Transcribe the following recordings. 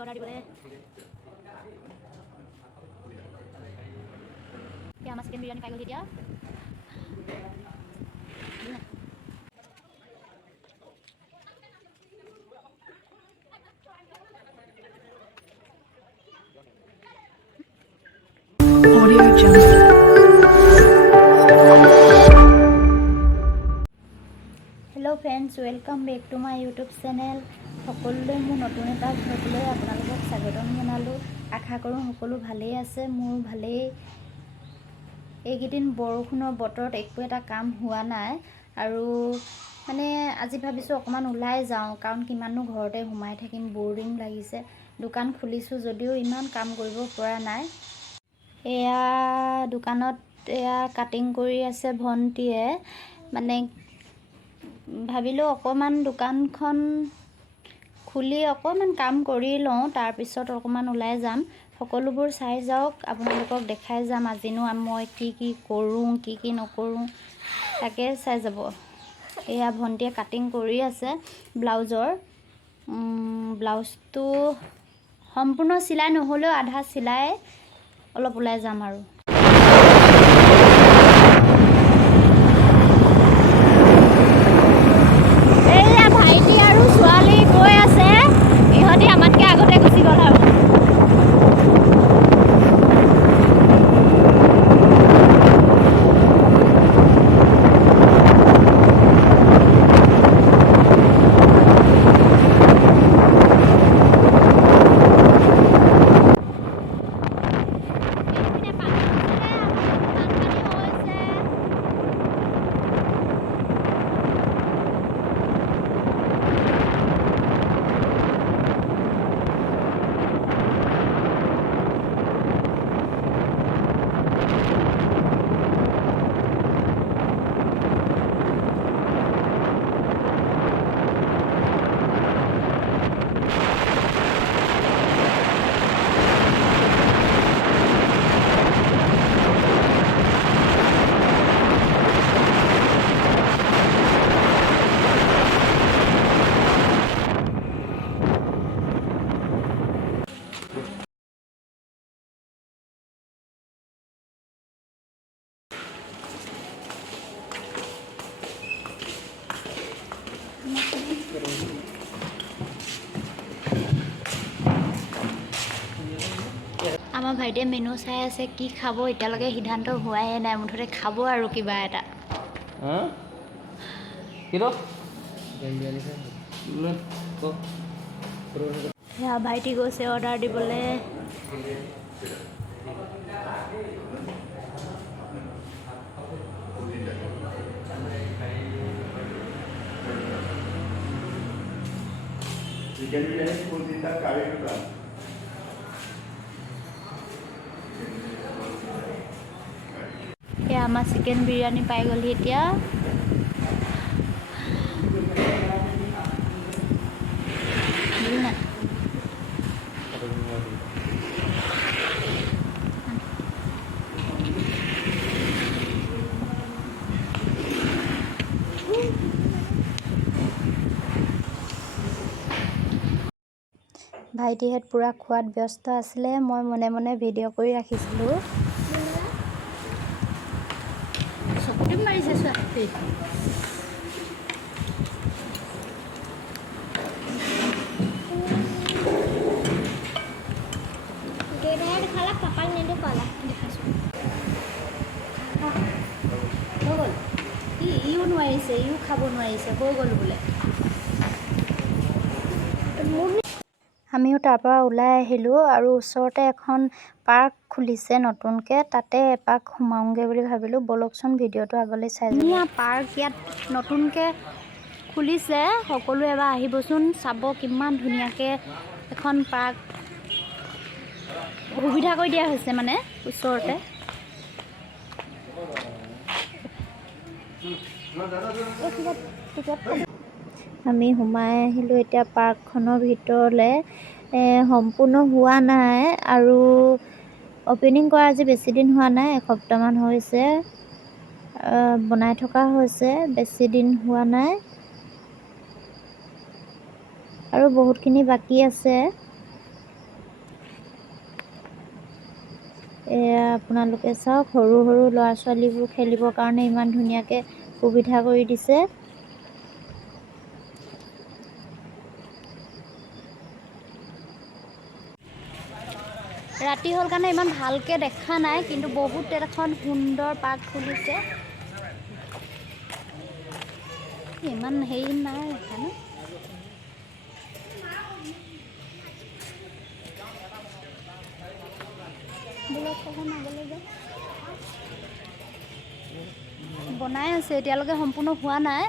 Order দিবলৈ আমাৰ chicken biryani পাই গ'ল এতিয়া Audio Jungle. Hello' friends, welcome back to my YouTube channel. সকলোলৈ মোৰ নতুন এটা ভ্লগলৈ আপোনালোকক স্বাগতম জনালোঁ। আশা কৰোঁ সকলো ভালেই আছে, মোৰ ভালেই। এইকেইদিন বৰষুণৰ বতৰত একো এটা কাম হোৱা নাই আৰু মানে আজি ভাবিছোঁ অকণমান ওলাই যাওঁ, কাৰণ কিমাননো ঘৰতে সোমাই থাকিম, বৰিং লাগিছে। দোকান খুলিছোঁ যদিও ইমান কাম কৰিব পৰা নাই। এয়া দোকানত এয়া কাটিং কৰি আছে ভণ্টিয়ে, মানে ভাবিলোঁ অকণমান দোকানখন খুলি অকণমান কাম কৰি লওঁ, তাৰপিছত অকণমান ওলাই যাম। সকলোবোৰ চাই যাওক, আপোনালোকক দেখাই যাম আজিনো মই কি কৰোঁ, কি নকৰোঁ, তাকে চাই যাব। এয়া ভণ্টিয়ে কাটিং কৰি আছে ব্লাউজৰ। ব্লাউজটো সম্পূৰ্ণ চিলাই নহ'লেও আধা চিলাই অলপ ওলাই যাম আৰু। এয়া ভাইটি আৰু ছোৱালী গৈ আছে, ইহঁতি আমাতকৈ আগতে গুচি গ'ল আৰু। আমাৰ ভাইটিয়ে মেনু চাই আছে, কি খাব এতিয়ালৈকে সিদ্ধান্ত হোৱাই নাই, মুঠতে খাব আৰু কিবা এটা। ভাইটি গৈছে অৰ্ডাৰ দিবলৈ। চিকেন বিৰিয়ানি ফুল তিনটা কাৰি টুকৰা এয়া আমাৰ চিকেন বিৰিয়ানী পাই গ'লহি এতিয়া। ভাইটিহঁত পূৰা খোৱাত ব্যস্ত আছিলে, মই মনে মনে ভিডিঅ' কৰি ৰাখিছিলোঁ। চকুতে মাৰিছে ছোৱালী। হৈ গ'ল, ইও নোৱাৰিছে, ইও খাব নোৱাৰিছে, হৈ গ'ল বোলে। আমিও তাৰ পৰা ওলাই আহিলোঁ আৰু ওচৰতে এখন পাৰ্ক খুলিছে নতুনকৈ, তাতে এপাক সোমাওঁগৈ বুলি ভাবিলোঁ। ব'লকচোন ভিডিঅ'টো আগলৈ চাই যাব। ধুনীয়া পাৰ্ক ইয়াত নতুনকৈ খুলিছে, সকলোৱে এবাৰ আহিবচোন, চাব কিমান ধুনীয়াকৈ এখন পাৰ্ক সুবিধা কৰি দিয়া হৈছে, মানে ওচৰতে। আমি সোমাই আহিলোঁ এতিয়া পাৰ্কখনৰ ভিতৰলৈ। সম্পূৰ্ণ হোৱা নাই আৰু অপেনিং কৰা আজি বেছিদিন হোৱা নাই, এসপ্তাহমান হৈছে। বনাই থকা হৈছে, বেছি দিন হোৱা নাই আৰু বহুতখিনি বাকী আছে। এয়া আপোনালোকে চাওক, সৰু সৰু ল'ৰা ছোৱালীবোৰ খেলিবৰ কাৰণে ইমান ধুনীয়াকৈ সুবিধা কৰি দিছে। ৰাতি হ'ল কাৰণে ইমান ভালকৈ দেখা নাই, কিন্তু বহুত এখন সুন্দৰ পাৰ্ক খুলিছে। ইমান হেৰি নাই এখানে। বনাই আছে, এতিয়ালৈকে সম্পূৰ্ণ হোৱা নাই।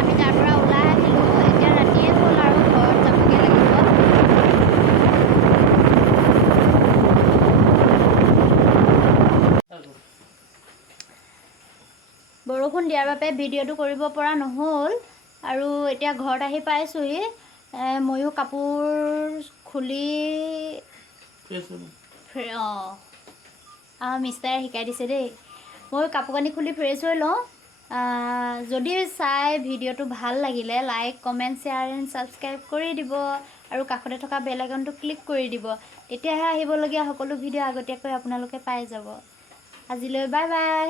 আমি তাৰ পৰা ওলাই আহিলোঁ, এতিয়া ৰাতিয়ে হ'ল আৰু ঘৰত যাবগৈ লাগিব। বৰষুণ দিয়াৰ বাবে ভিডিঅ'টো কৰিব পৰা নহ'ল, আৰু এতিয়া ঘৰত আহি পাইছোঁহি। ময়ো কাপোৰ খুলি মিষ্টাৰে শিকাই দিছে দেই। ময়ো কাপোৰ কানি খুলি ফ্ৰেছ হৈ লওঁ। যদি চাই ভিডিঅ'টো ভাল লাগিলে like, comment, share and subscribe কৰি দিব, আৰু কাষতে থকা বেল আইকনটো ক্লিক কৰি দিব। তেতিয়াহে আহিবলগীয়া সকলো ভিডিঅ' আগতীয়াকৈ আপোনালোকে পাই যাব। আজিলৈ বাই বাই।